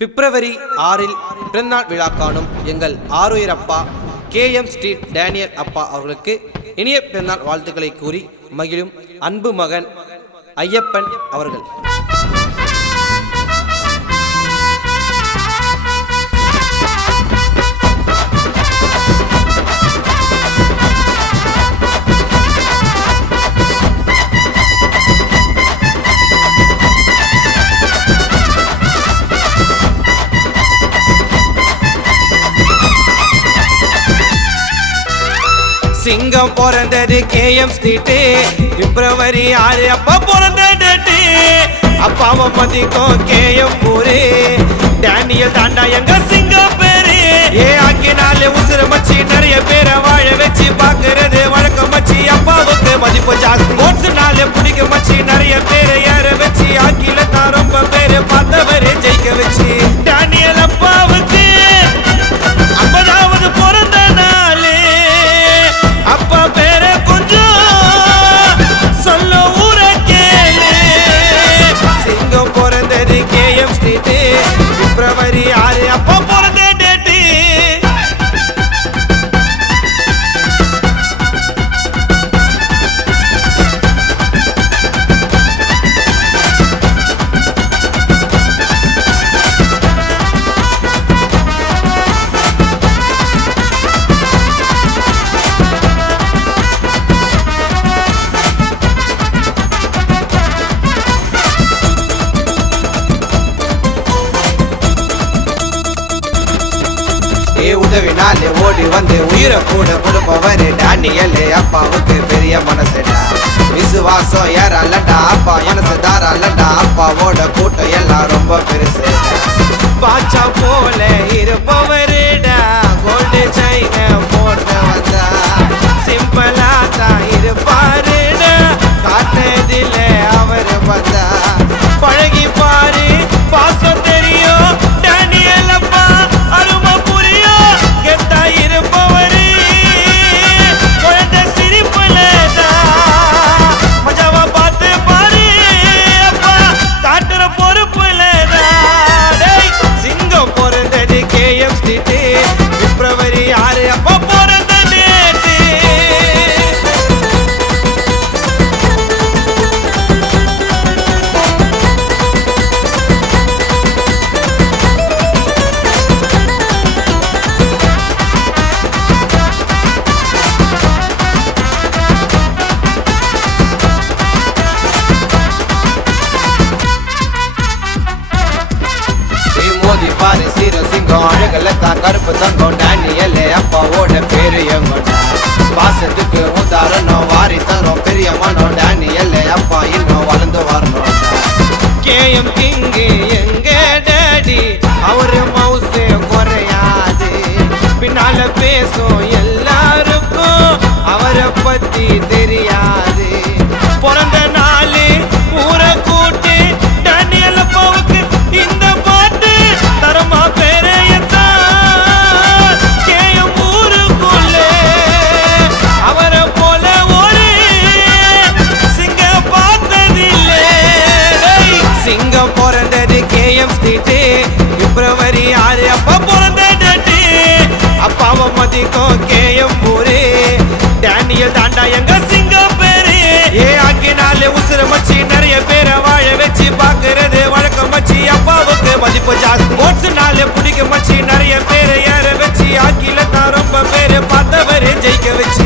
பிப்ரவரி 6 பிறந்தநாள் விழா காணும் எங்கள் ஆருயிரப்பா KM ஸ்ட்ரீட் டேனியல் அப்பா அவர்களுக்கு இனிய பிறந்தநாள் வாழ்த்துக்களை கூறி மகிழும் அன்பு மகன் ஐயப்பன் அவர்கள். சிங்கம் பிறந்தது KM ஸ்ட்ரீட் பிப்ரவரி 6 அப்பா பிறந்த டேட்டு. அப்பாவை மதிக்கும் KM ஊரு டேனியல் தாண்டா எங்க சிங்கம் பேரு. ஆக்கினாலே உசுர மச்சி நிறைய பேரை வாழ வச்சு பாக்குறது வழக்கம் மச்சி. அப்பாவுக்கு மதிப்பு ஜாஸ்தி ஓட்ஸுனாலே பிடிக்க மச்சி. நிறைய பேரை ஏற வச்சு ஆக்கில தான் ரொம்ப பேரு பார்த்தவரே ஜெயிக்க வச்சு. டேனியல் அப்பாவுக்கு 50வது பிறந்த நாளே. அப்பா பேர கொஞ்சம் சொல்ல ஊர கேளு. சிங்கம் பிறந்தது KM ஸ்ட்ரீட் பிப்ரவரி 6 அப்பா பிறந்த டேட்டு. உதவினாலே ஓடி வந்து உயிரை கூட கொடுப்பவரு டேனியல் அப்பாவுக்கு பெரிய மனசுடா. விசுவாசம் ஏறாலண்டா அப்பா மனசு தாராலண்டா. அப்பாவோட கூட்டம் எல்லாம் ரொம்ப பெருசு. பாச்சா போல இருப்பவருடா கோல்டு சைன போட்டு வந்தா. சிம்பிளா தான் இருப்பாருடா காட்டுதில்ல அவரு பார்த்தா. பழகி பாரு பாசம் தெரியும் டேனியல் அப்பா அருமை புரியும். கெத்தா இருப்பவரு குழந்தை சிரிப்புலதா மஜாவா பார்த்து பாரு. அப்பா காட்டுற பொறுப்புலதா. சிங்கம் பிறந்தது KM ஸ்ட்ரீட் பிப்ரவரி 6 அப்பா பிறந்த டேட்டு. மோதி பாரு சீர சிங்கம் அழகல தான் கருப்பு தங்கம் டேனியல் அப்பாவோட பேரு எங்கடா. பாசத்துக்கு உதாரணம் வாரி தரும் பெரிய மனம் டேனியல் அப்பா இன்னும் வளர்ந்து வரணும். KM கிங்கு எங்க டேடி அவரு மவுசு குறையாது. பின்னால பேசும் எல்லாருக்கும் அவரை பத்தி தெரியாது. பிறந்த நாளு ஊரை கூட்டி டேனியல் அப்பாவுக்கு இந்த பாட்டு தரமா பேரையத்தான். KM ஊருக்குள்ளே அவரை போல ஒரு சிங்க பார்த்ததில்லை. சிங்கம் பிறந்தது KM ஸ்ட்ரீட் பிப்ரவரி 6 அப்பா பிறந்த டேட்டு. அப்பாவை மதிக்கும் KM ஊரு டேனியல் தாண்டா எங்க சிங்கம் பேரு. ஆக்கினாலே உசுர மச்சி நிறைய பேரை வாழ வச்சு பாக்குறது வழக்கம் மச்சி. அப்பாவுக்கு மதிப்பு ஜாஸ்தி ஓட்ஸுனாலே பிடிக்க மச்சி. நிறைய பேரை ஏற வச்சு ஆக்கில தான் ரொம்ப பேரு பார்த்தவரே ஜெயிக்க வச்சு.